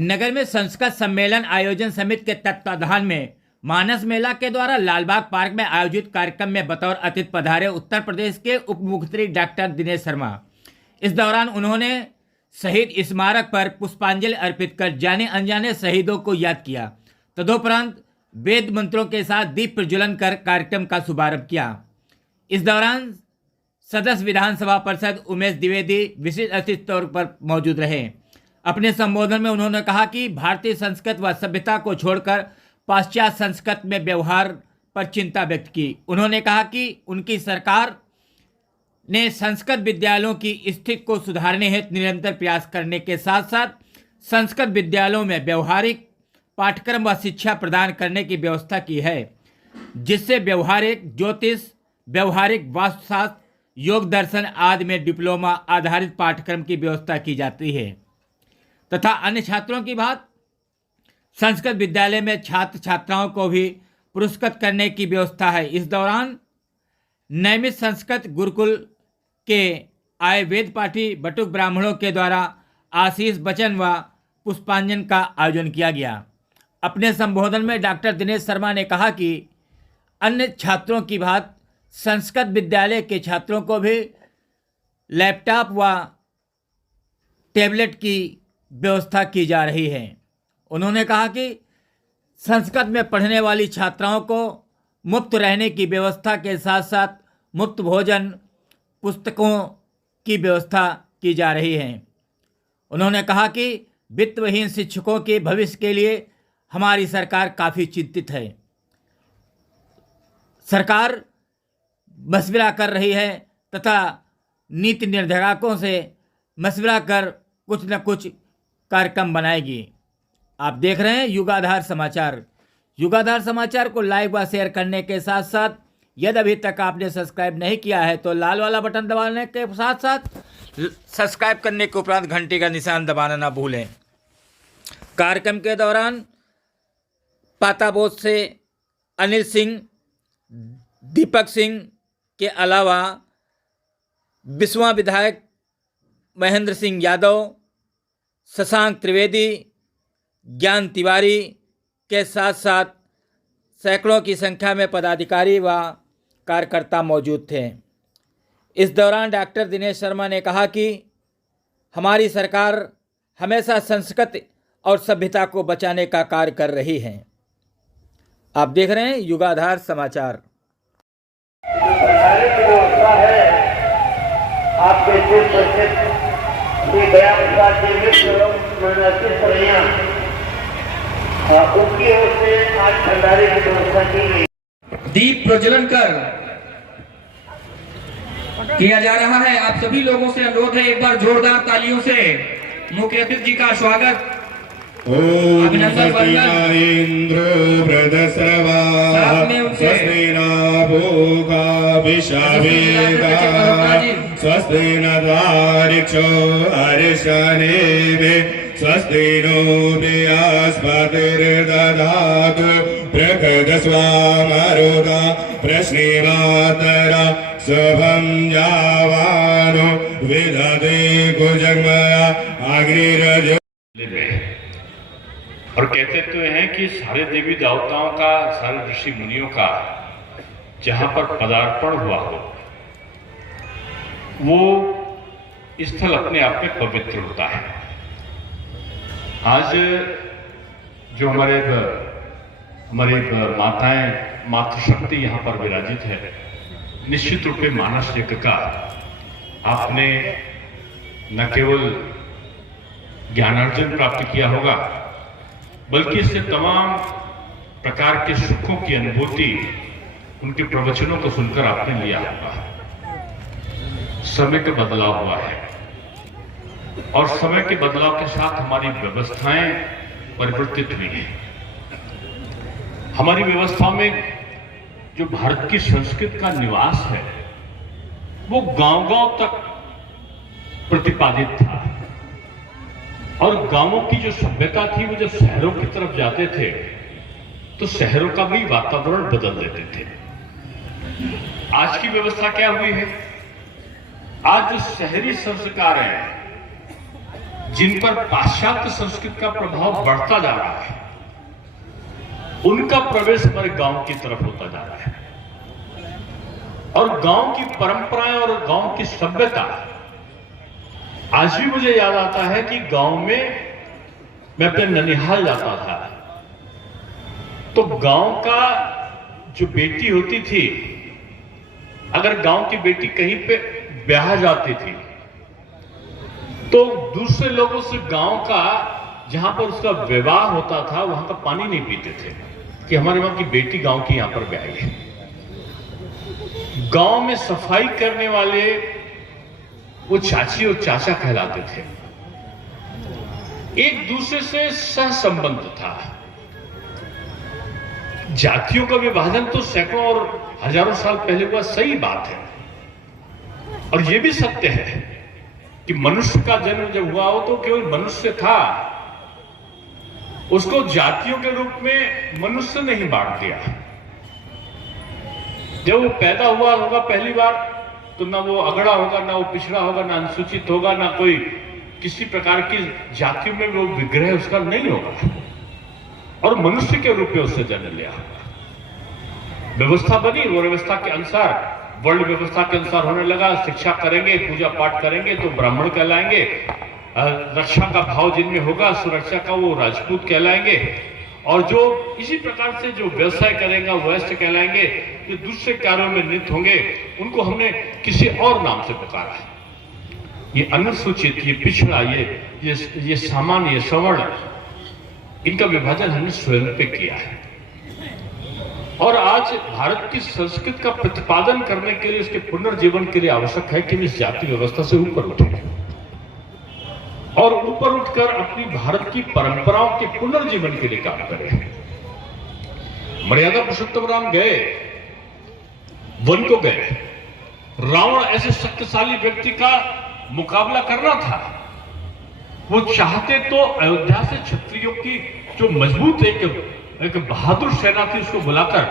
नगर में संस्कृत सम्मेलन आयोजन समिति के तत्वाधान में मानस मेला के द्वारा लालबाग पार्क में आयोजित कार्यक्रम में बतौर अतिथि पधारे उत्तर प्रदेश के उप मुख्यमंत्री डॉक्टर दिनेश शर्मा। इस दौरान उन्होंने शहीद स्मारक पर पुष्पांजलि अर्पित कर जाने अनजाने शहीदों को याद किया। तदोपरांत वेद मंत्रों के साथ दीप प्रज्वलन कर कार्यक्रम का शुभारंभ किया। इस दौरान सदस्य विधानसभा पार्षद उमेश द्विवेदी विशिष्ट अतिथि तौर पर मौजूद रहे। अपने संबोधन में उन्होंने कहा कि भारतीय संस्कृति व सभ्यता को छोड़कर पाश्चात्य संस्कृति में व्यवहार पर चिंता व्यक्त की। उन्होंने कहा कि उनकी सरकार ने संस्कृत विद्यालयों की स्थिति को सुधारने हेतु निरंतर प्रयास करने के साथ साथ संस्कृत विद्यालयों में व्यवहारिक पाठ्यक्रम व शिक्षा प्रदान करने की व्यवस्था की है, जिससे व्यवहारिक ज्योतिष, व्यवहारिक वास्तुशास्त्र, योग दर्शन आदि में डिप्लोमा आधारित पाठ्यक्रम की व्यवस्था की जाती है तथा अन्य छात्रों की बात संस्कृत विद्यालय में छात्र छात्राओं को भी पुरस्कृत करने की व्यवस्था है। इस दौरान नियमित संस्कृत गुरुकुल के आए वेद पाठी बटुक ब्राह्मणों के द्वारा आशीष वचन व पुष्पांजलि का आयोजन किया गया। अपने संबोधन में डॉक्टर दिनेश शर्मा ने कहा कि अन्य छात्रों की बात संस्कृत विद्यालय के छात्रों को भी लैपटॉप व टैबलेट की व्यवस्था की जा रही है। उन्होंने कहा कि संस्कृत में पढ़ने वाली छात्राओं को मुफ्त रहने की व्यवस्था के साथ साथ मुफ्त भोजन, पुस्तकों की व्यवस्था की जा रही है। उन्होंने कहा कि वित्तविहीन शिक्षकों के भविष्य के लिए हमारी सरकार काफ़ी चिंतित है। सरकार मशविरा कर रही है तथा नीति निर्धारकों से मशविरा कर कुछ न कुछ कार्यक्रम बनाएगी। आप देख रहे हैं युगाधार समाचार। युगाधार समाचार को लाइक व शेयर करने के साथ साथ यदि अभी तक आपने सब्सक्राइब नहीं किया है तो लाल वाला बटन दबाने के साथ साथ सब्सक्राइब करने के उपरांत घंटी का निशान दबाना ना भूलें। कार्यक्रम के दौरान पाताबोध से अनिल सिंह, दीपक सिंह के अलावा बिस्वा विधायक महेंद्र सिंह यादव, शशांक त्रिवेदी, ज्ञान तिवारी के साथ साथ सैकड़ों की संख्या में पदाधिकारी व कार्यकर्ता मौजूद थे। इस दौरान डॉक्टर दिनेश शर्मा ने कहा कि हमारी सरकार हमेशा संस्कृति और सभ्यता को बचाने का कार्य कर रही है। आप देख रहे हैं युगाधार समाचार। आपके उनकी ओर से आज भंडारे की व्यवस्था की गई। दीप प्रज्वलन कर किया जा रहा है। आप सभी लोगों से अनुरोध है, एक बार जोरदार तालियों से मुख्य अतिथि जी का स्वागत। अभिनंदन इंद्रो वृदस्रवा स्वस्ति न भोगा विषावेगा स्वस्ति न दारिक्षो हर्षनेवे स्वस्ति नो बृहस्पतिर्दधातु बृहदस्वामरुदा प्रश्नेवातरा शुभं जावानो विदधे कुजगमया अग्निरज। और कहते तो हैं कि सारे देवी देवताओं का, सारे ऋषि मुनियों का जहां पर पदार्पण हुआ हो वो स्थल अपने आप में पवित्र होता है। आज जो हमारे माताएं, मातृशक्ति यहाँ पर विराजित है, निश्चित रूप में मानस यज्ञ का आपने न केवल ज्ञानार्जन प्राप्त किया होगा बल्कि इससे तमाम प्रकार के सुखों की अनुभूति उनके प्रवचनों को सुनकर आपने लिया होगा। समय का बदलाव हुआ है और समय के बदलाव के साथ हमारी व्यवस्थाएं परिवर्तित हुई हैं। हमारी व्यवस्था में जो भारत की संस्कृति का निवास है वो गांव-गांव तक प्रतिपादित था और गांवों की जो सभ्यता थी वो जब शहरों की तरफ जाते थे तो शहरों का भी वातावरण बदल देते थे। आज की व्यवस्था क्या हुई है? आज जो शहरी संस्कार है जिन पर पाश्चात्य संस्कृति का प्रभाव बढ़ता जा रहा है, उनका प्रवेश हमारे गांव की तरफ होता जा रहा है। और गांव की परंपराएं और गांव की सभ्यता, आज भी मुझे याद आता है कि गांव में मैं अपने ननिहाल जाता था, तो गांव का जो बेटी होती थी, अगर गांव की बेटी कहीं पे ब्याह जाती थी तो दूसरे लोगों से गांव का, जहां पर उसका विवाह होता था, वहां का पानी नहीं पीते थे कि हमारे वहां की बेटी गांव की यहां पर ब्याही है। गांव में सफाई करने वाले वो चाची और चाचा कहलाते थे। एक दूसरे से सह संबंध था। जातियों का विभाजन तो सैकड़ों और हजारों साल पहले हुआ, सही बात है। और यह भी सत्य है कि मनुष्य का जन्म जब हुआ हो तो केवल मनुष्य था, उसको जातियों के रूप में मनुष्य नहीं बांट दिया। जब वो पैदा हुआ होगा पहली बार, तो ना वो अगड़ा होगा, ना वो पिछड़ा होगा, ना अनुसूचित होगा, ना कोई किसी प्रकार की जातियों में वो विग्रह उसका नहीं होगा, और मनुष्य के रूप में उससे जन्म लिया। व्यवस्था बनी, वो व्यवस्था के अनुसार, वर्ल्ड व्यवस्था के अनुसार होने लगा। शिक्षा करेंगे, पूजा पाठ करेंगे तो ब्राह्मण कहलाएंगे, रक्षा का भाव जिनमें होगा, सुरक्षा का, वो राजपूत कहलाएंगे, और जो इसी प्रकार से जो व्यवसाय करेंगे वैश्य कहलाएंगे, जो दूसरे कार्यों में नियुक्त होंगे उनको हमने किसी और नाम से पुकारा है। ये अनुसूचित, ये पिछड़ा, ये सामान्य, ये सवर्ण, इनका विभाजन हमने स्वयं पे किया है। और आज भारत की संस्कृति का प्रतिपादन करने के लिए, उसके पुनर्जीवन के लिए आवश्यक है कि हम इस जाति व्यवस्था से ऊपर उठें और ऊपर उठकर अपनी भारत की परंपराओं के पुनर्जीवन के लिए काम करें। मर्यादा पुरुषोत्तम राम गए, वन को गए। रावण ऐसे शक्तिशाली व्यक्ति का मुकाबला करना था। वो चाहते तो अयोध्या से क्षत्रियों की जो मजबूत एक बहादुर सेना थी, उसको बुलाकर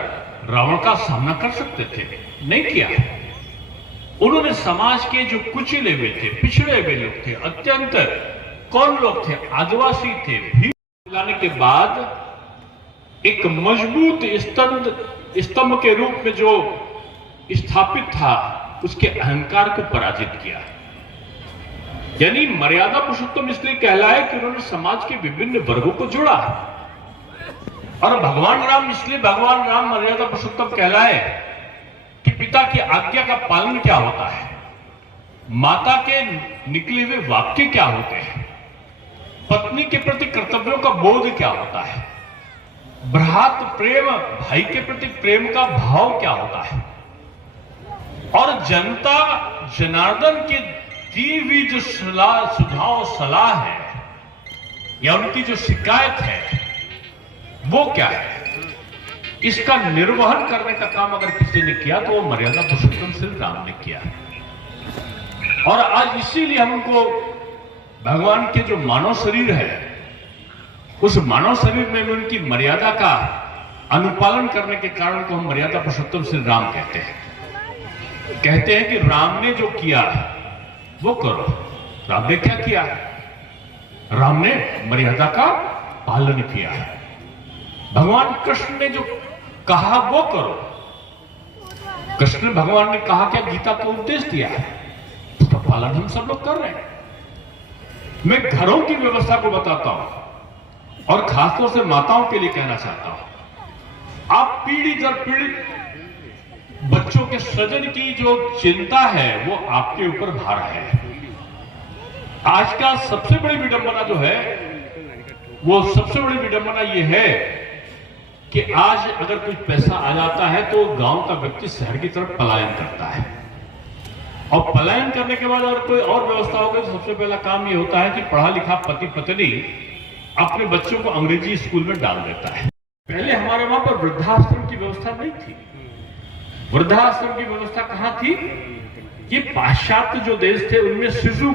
रावण का सामना कर सकते थे, नहीं किया। उन्होंने समाज के जो कुचले हुए थे, पिछड़े हुए लोग थे, अत्यंत कौन लोग थे, आदिवासी थे, भी लाने के बाद एक मजबूत स्तंभ के रूप में जो स्थापित था, उसके अहंकार को पराजित किया। यानी मर्यादा पुरुषोत्तम इसलिए कहलाए कि उन्होंने समाज के विभिन्न वर्गों को जोड़ा। और भगवान राम इसलिए भगवान राम मर्यादा पुरुषोत्तम कहलाए कि पिता की आज्ञा का पालन क्या होता है, माता के निकले हुए वाक्य क्या होते हैं, पत्नी के प्रति कर्तव्यों का बोध क्या होता है, भ्रात प्रेम, भाई के प्रति प्रेम का भाव क्या होता है, और जनता जनार्दन की दी हुई जो सुझाव सलाह है या उनकी जो शिकायत है वो क्या है, इसका निर्वहन करने का काम अगर किसी ने किया तो वो मर्यादा पुरुषोत्तम श्री राम ने किया। और आज इसीलिए हम उनको भगवान के जो मानव शरीर है, उस मानव शरीर में भी उनकी मर्यादा का अनुपालन करने के कारण को हम मर्यादा पुरुषोत्तम श्री राम कहते हैं। कहते हैं कि राम ने जो किया वो करो। राम ने क्या किया? राम ने मर्यादा का पालन किया है। भगवान कृष्ण ने जो कहा वो करो। कृष्ण भगवान ने कहा क्या, गीता का उपदेश दिया है, उसका पालन हम सब लोग कर रहे हैं। मैं घरों की व्यवस्था को बताता हूं और खासतौर से माताओं के लिए कहना चाहता हूं, आप पीढ़ी दर पीढ़ी बच्चों के सृजन की जो चिंता है वो आपके ऊपर भार है। आज का सबसे बड़ी विडंबना जो है, वो सबसे बड़ी विडंबना ये है कि आज अगर कुछ पैसा आ जाता है तो गांव का व्यक्ति शहर की तरफ पलायन करता है, और पलायन करने के बाद अगर कोई और व्यवस्था होगी तो सबसे पहला काम ये होता है कि पढ़ा लिखा पति पत्नी अपने बच्चों को अंग्रेजी स्कूल में डाल देता है। पहले हमारे वहां पर वृद्धाश्रम की व्यवस्था नहीं थी। वृद्धाश्रम की व्यवस्था कहां थी? ये पाश्चात्य जो देश थे उनमें शिशु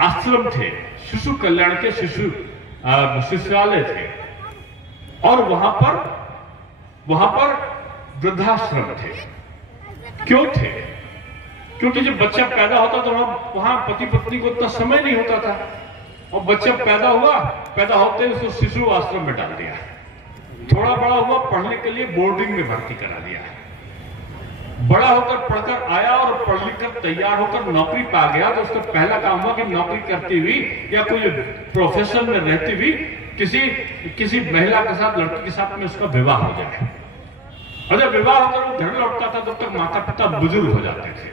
आश्रम थे, शिशु कल्याण के शिशुआलय थे, और वहां पर वृद्धाश्रम थे। क्यों थे? क्योंकि जब बच्चा पैदा होता तो वहां पति पत्नी को उतना समय नहीं होता था, और बच्चा पैदा होते ही उसको शिशु आश्रम में डाल दिया। थोड़ा बड़ा हुआ, पढ़ने के लिए बोर्डिंग में भर्ती करा दिया। बड़ा होकर पढ़कर आया और पढ़ लिख कर तैयार होकर नौकरी पा गया तो उसका पहला काम हुआ कि नौकरी करती हुई या कोई प्रोफेशन में रहती हुई किसी महिला के साथ, लड़की के साथ में उसका विवाह हो जाए। और जब विवाह होकर वो घर लौटता था तब तक माता पिता बुजुर्ग हो जाते थे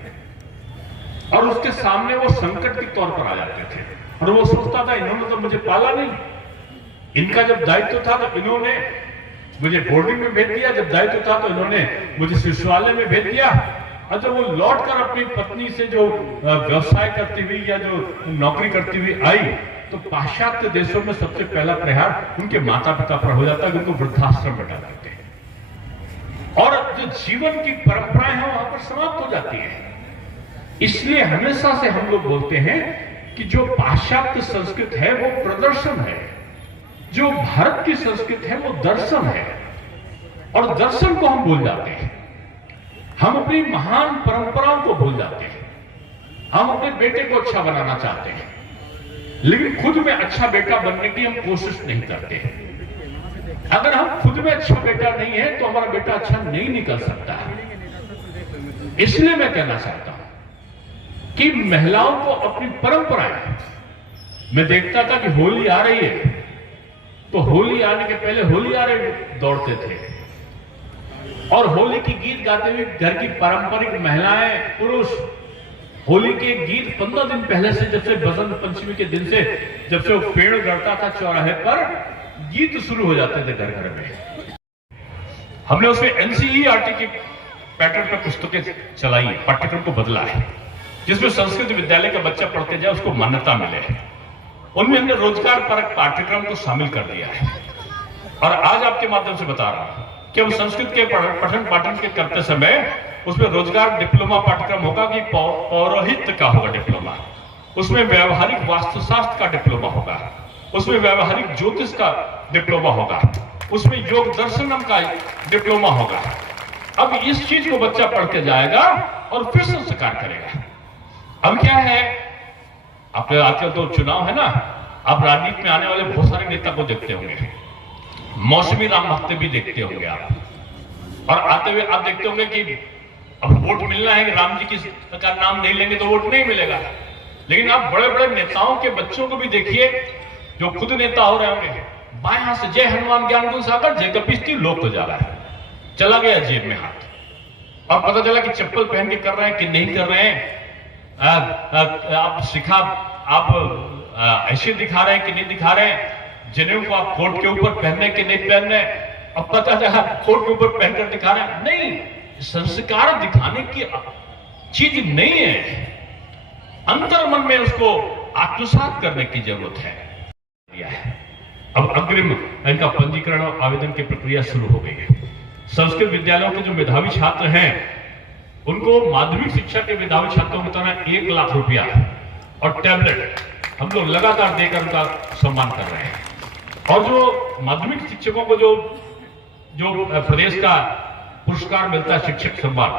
और उसके सामने वो संकट के तौर पर आ जाते थे और वो सोचता था इन्होंने तो मुझे पाला नहीं, इनका जब दायित्व था तो इन्होंने मुझे बोर्डिंग में भेज दिया, जब दायित्व था तो इन्होंने मुझे शिशुआलय में भेज दिया। और जब वो लौटकर अपनी पत्नी से जो व्यवसाय करती हुई या जो नौकरी करती हुई आई तो पाश्चात्य देशों में सबसे पहला प्रहार उनके माता पिता पर हो जाता है, उनको वृद्धाश्रम में डाल देते हैं और जो जीवन की परंपराएं हैं वहां पर समाप्त हो जाती है। इसलिए हमेशा से हम लोग बोलते हैं कि जो पाश्चात्य संस्कृत है वो प्रदर्शन है, जो भारत की संस्कृति है वो दर्शन है और दर्शन को हम भूल जाते हैं। हम अपनी महान परंपराओं को भूल जाते हैं। हम अपने बेटे को अच्छा बनाना चाहते हैं लेकिन खुद में अच्छा बेटा बनने की हम कोशिश नहीं करते। अगर हम खुद में अच्छा बेटा नहीं है तो हमारा बेटा अच्छा नहीं निकल सकता है। इसलिए मैं कहना चाहता हूं कि महिलाओं को अपनी परंपराएं, मैं देखता था कि होली आ रही है तो होली आने के पहले होली आ रही दौड़ते थे और होली की गीत गाते हुए घर की पारंपरिक महिलाएं, पुरुष होली के गीत 15 दिन पहले से, जब से बसंत पंचमी के दिन से, जब से वो पेड़ गड़ता था चौराहे पर, गीत शुरू हो जाते थे घर घर में। हमने उसमें एनसीईआरटी के पैटर्न पर पुस्तकें चलाई, पाठ्यक्रम को बदला है जिसमें संस्कृत विद्यालय का बच्चा पढ़ते जाए उसको मान्यता मिले। उनमें हमने रोजगार परक पाठ्यक्रम को शामिल कर दिया है और आज आपके माध्यम से बता रहा हूं कि हम संस्कृत के पठन पाठन के करते समय उसमें रोजगार डिप्लोमा पाठ्यक्रम होगा कि पौरोहित्य का होगा डिप्लोमा, उसमें व्यवहारिक वास्तुशास्त्र का डिप्लोमा होगा, उसमें व्यवहारिक ज्योतिष का डिप्लोमा होगा, उसमें योग दर्शनम का डिप्लोमा होगा। अब इस चीज को बच्चा पढ़ के जाएगा और फिर संस्कार करेगा। अब क्या है, आपके आजकल तो चुनाव है ना, आप राजनीति में आने वाले बहुत सारे नेता को देखते होंगे, मौसमी राम भक्त भी देखते होंगे आप, और आते हुए आप देखते होंगे कि अब वोट मिलना है कि राम जी का नाम नहीं लेंगे तो वोट नहीं मिलेगा। लेकिन आप बड़े बड़े नेताओं के बच्चों को भी देखिए जो खुद नेता हो रहे होंगे, बाएं हाथ से जय हनुमान ज्ञान गुण सागर, जय कपिस्ती, लोग तो जा रहा है, चला गया जेब में हाथ और पता चला कि चप्पल पहन के कर रहे हैं कि नहीं कर रहे हैं, आप ऐसे दिखा रहे हैं कि नहीं दिखा रहे हैं, जनेऊ को आप कोट के ऊपर पहनने के नहीं पहनने, अब पता चला कोट के ऊपर पहनकर दिखा रहे हैं। नहीं, संस्कार दिखाने की चीज नहीं है, अंतर मन में उसको आत्मसात करने की जरूरत है। अब अग्रिम इनका पंजीकरण और आवेदन की प्रक्रिया शुरू हो गई है। संस्कृत विद्यालयों के जो मेधावी छात्र हैं उनको माध्यमिक शिक्षा के मेधावी छात्रों की तरह 1 लाख रुपया और टैबलेट हम लोग लगातार देकर उनका सम्मान कर रहे हैं। और जो माध्यमिक शिक्षकों को जो प्रदेश का पुरस्कार मिलता है शिक्षक सम्मान,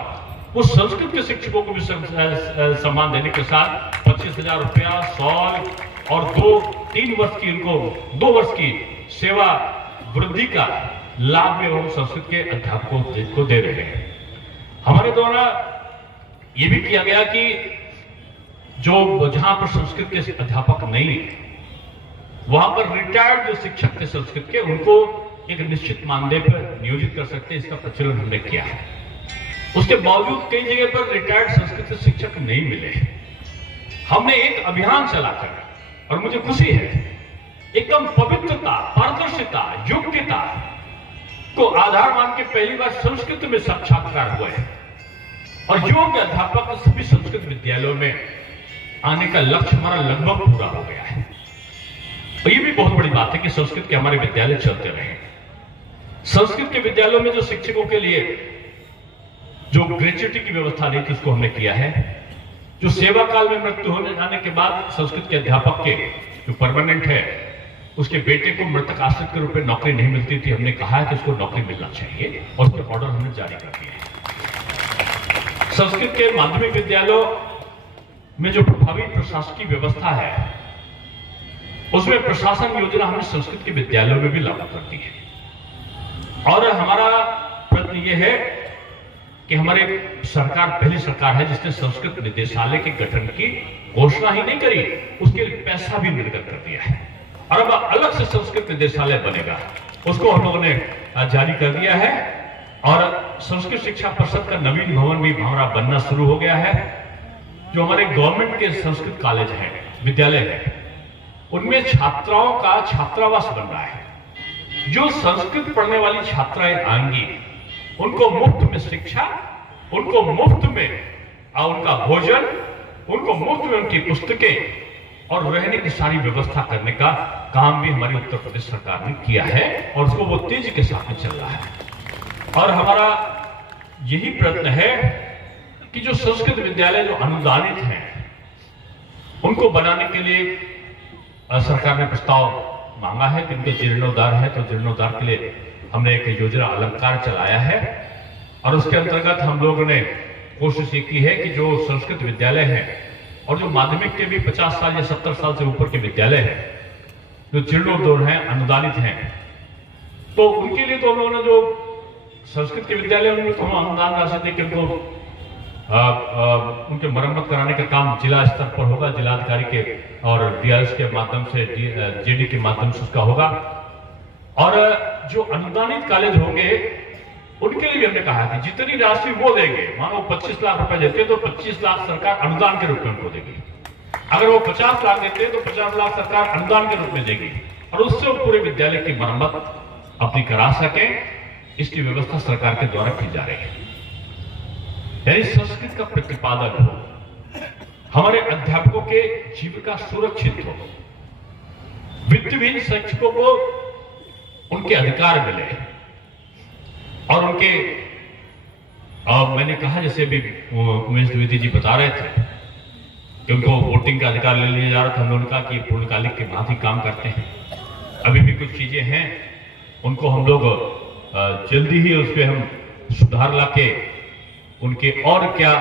वो संस्कृत के शिक्षकों को भी सम्मान देने के साथ 25,000 रुपया, शॉल और 2-3 वर्ष की उनको 2 वर्ष की सेवा वृद्धि का लाभ में हम संस्कृत के अध्यापकों को दे रहे हैं। हमारे द्वारा यह भी किया गया कि जो जहां पर संस्कृत के अध्यापक नहीं, वहां पर रिटायर्ड जो शिक्षक थे संस्कृत के, उनको एक निश्चित मानदेय पर नियोजित कर सकते हैं, इसका प्रचलन हमने किया है। उसके बावजूद कई जगह पर रिटायर्ड संस्कृत शिक्षक नहीं मिले। हमने एक अभियान चलाकर, और मुझे खुशी है, एकदम पवित्रता, पारदर्शिता, योग्यता को आधार मान के पहली बार संस्कृत में साक्षात्कार हुए हैं और योग्य अध्यापक सभी संस्कृत विद्यालयों में आने का लक्ष्य हमारा लगभग पूरा हो गया है। और ये भी बहुत बड़ी बात है कि संस्कृत के हमारे विद्यालय चलते रहे। संस्कृत के विद्यालयों में जो शिक्षकों के लिए जो ग्रेच्युटी की व्यवस्था नहीं थी उसको हमने किया है। जो सेवा काल में मृत्यु होने जाने के बाद संस्कृत के अध्यापक के जो परमानेंट है उसके बेटे को मृतक आश्रित के रूप में नौकरी नहीं मिलती थी, हमने कहा है कि उसको नौकरी मिलना चाहिए और उसके ऑर्डर हमने जारी कर दिए हैं। संस्कृत के माध्यमिक विद्यालयों में जो प्रभावी प्रशासकीय व्यवस्था है उसमें प्रशासन योजना हमने संस्कृत के विद्यालयों में भी लागू कर दी है। और हमारा प्रयत्न यह है कि हमारे सरकार पहली सरकार है जिसने संस्कृत निदेशालय के गठन की घोषणा ही नहीं करी, उसके लिए पैसा भी निर्गत कर दिया है। और अब अलग से संस्कृत निदेशालय बनेगा, उसको हम लोगों ने जारी कर दिया है। और संस्कृत शिक्षा परिषद का नवीन भवन भी हमारा बनना शुरू हो गया है। जो हमारे गवर्नमेंट के संस्कृत कॉलेज हैं, विद्यालय हैं, उनमें छात्राओं का छात्रावास बन रहा है। जो संस्कृत पढ़ने वाली छात्राएं आएंगी उनको मुफ्त में शिक्षा, उनको मुफ्त में उनका भोजन, उनको मुफ्त में उनकी पुस्तकें और रहने की सारी व्यवस्था करने का काम भी हमारी उत्तर प्रदेश सरकार ने किया है और उसको वो तेजी के साथ में चल रहा है। और हमारा यही प्रयत्न है कि जो संस्कृत विद्यालय जो अनुदानित हैं उनको बनाने के लिए सरकार ने प्रस्ताव मांगा है। जिनके जीर्णोद्धार है तो जीर्णोद्धार के लिए हमने एक योजना अलंकार चलाया है और उसके अंतर्गत हम लोगों ने कोशिश ये की है कि जो संस्कृत विद्यालय हैं और जो माध्यमिक के भी 50 साल या 70 साल से ऊपर के विद्यालय हैं जो जीर्णोद्धार हैं, अनुदानित हैं, तो उनके लिए तो हम लोगों ने जो संस्कृत के विद्यालय उनमें तो हम अनुदान राशि दे के उनको उनके मरम्मत कराने का काम जिला स्तर पर होगा, जिलाधिकारी के और डीआरएस के माध्यम से, जेडी के माध्यम से उसका होगा। और जो अनुदानित कॉलेज होंगे उनके लिए हमने कहा कि जितनी राशि वो देंगे, मानो 25 लाख रुपए देते तो 25 लाख सरकार अनुदान के रूप में उनको देगी। अगर वो 50 लाख देते तो 50 लाख सरकार अनुदान के रूप में देगी और उससे वो पूरे विद्यालय की मरम्मत अपनी करा सके, इसकी व्यवस्था सरकार के द्वारा की जा रही है। यानी संस्कृत का प्रतिपादन हो, हमारे अध्यापकों के जीविका सुरक्षित हो, वित्तहीन शिक्षकों को उनके अधिकार मिले और उनके मैंने कहा जैसे अभी उमेश द्विवेदी जी बता रहे थे कि उनको वोटिंग का अधिकार ले लिया जा रहा था। हम लोगों ने कहा कि पूर्णकालिक के भांति काम करते हैं, अभी भी कुछ चीजें हैं उनको हम लोग जल्दी ही उस पर हम सुधार लाके उनके और क्या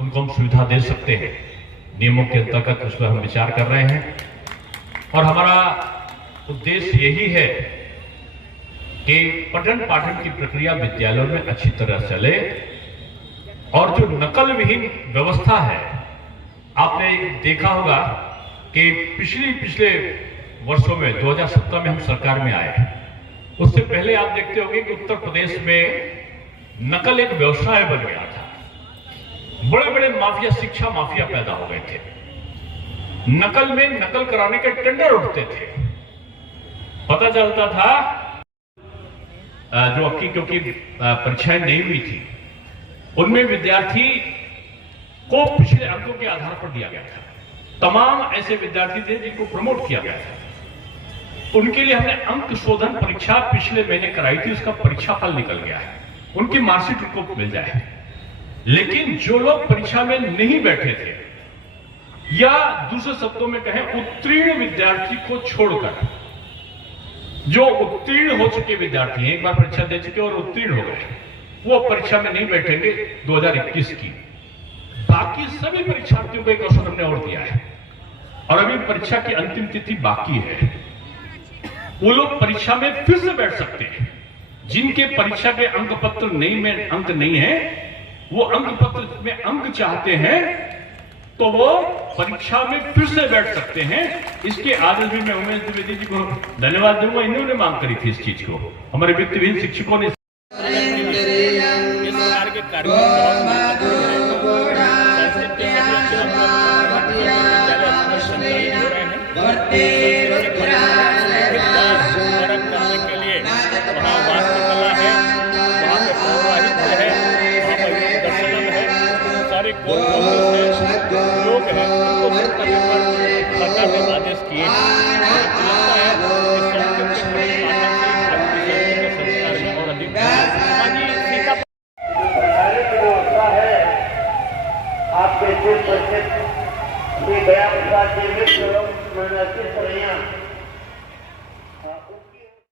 उनको हम सुविधा दे सकते हैं नियमों के अंतर्गत उस पर हम विचार कर रहे हैं। और हमारा उद्देश्य यही है कि पठन पाठन की प्रक्रिया विद्यालयों में अच्छी तरह चले और जो नकल विहीन व्यवस्था है, आपने देखा होगा कि पिछले वर्षों में 2017 में हम सरकार में आए, उससे पहले आप देखते होंगे कि उत्तर प्रदेश में नकल एक व्यवसाय बन गया था। बड़े बड़े माफिया, शिक्षा माफिया पैदा हो गए थे। नकल में नकल कराने के टेंडर उठते थे। पता चलता था जो आपकी क्योंकि परीक्षाएं नहीं हुई थी उनमें विद्यार्थी को पिछले अंकों के आधार पर दिया गया था। तमाम ऐसे विद्यार्थी थे जिनको प्रमोट किया गया था, उनके लिए हमने अंक शोधन परीक्षा पिछले महीने कराई थी, उसका परीक्षा फल निकल गया है, उनकी मार्कशीट उनको मिल जाए। लेकिन जो लोग परीक्षा में नहीं बैठे थे या दूसरे शब्दों में कहें उत्तीर्ण विद्यार्थी को छोड़कर जो उत्तीर्ण हो चुके विद्यार्थी हैं, एक बार परीक्षा दे चुके और उत्तीर्ण हो गए, वो परीक्षा में नहीं बैठेंगे 2021 की। बाकी सभी परीक्षार्थियों को एक अवसर हमने और दिया है और अभी परीक्षा की अंतिम तिथि बाकी है। वो लोग परीक्षा में फिर से बैठ सकते हैं। जिनके परीक्षा के अंक पत्र में अंक नहीं है, वो अंक पत्र में अंक चाहते हैं तो वो परीक्षा में फिर से बैठ सकते हैं। इसके आदेश भी मैं उमेश द्विवेदी जी को धन्यवाद दूंगा, इन्होंने मांग करी थी इस चीज को, हमारे वित्तहीन शिक्षकों ने।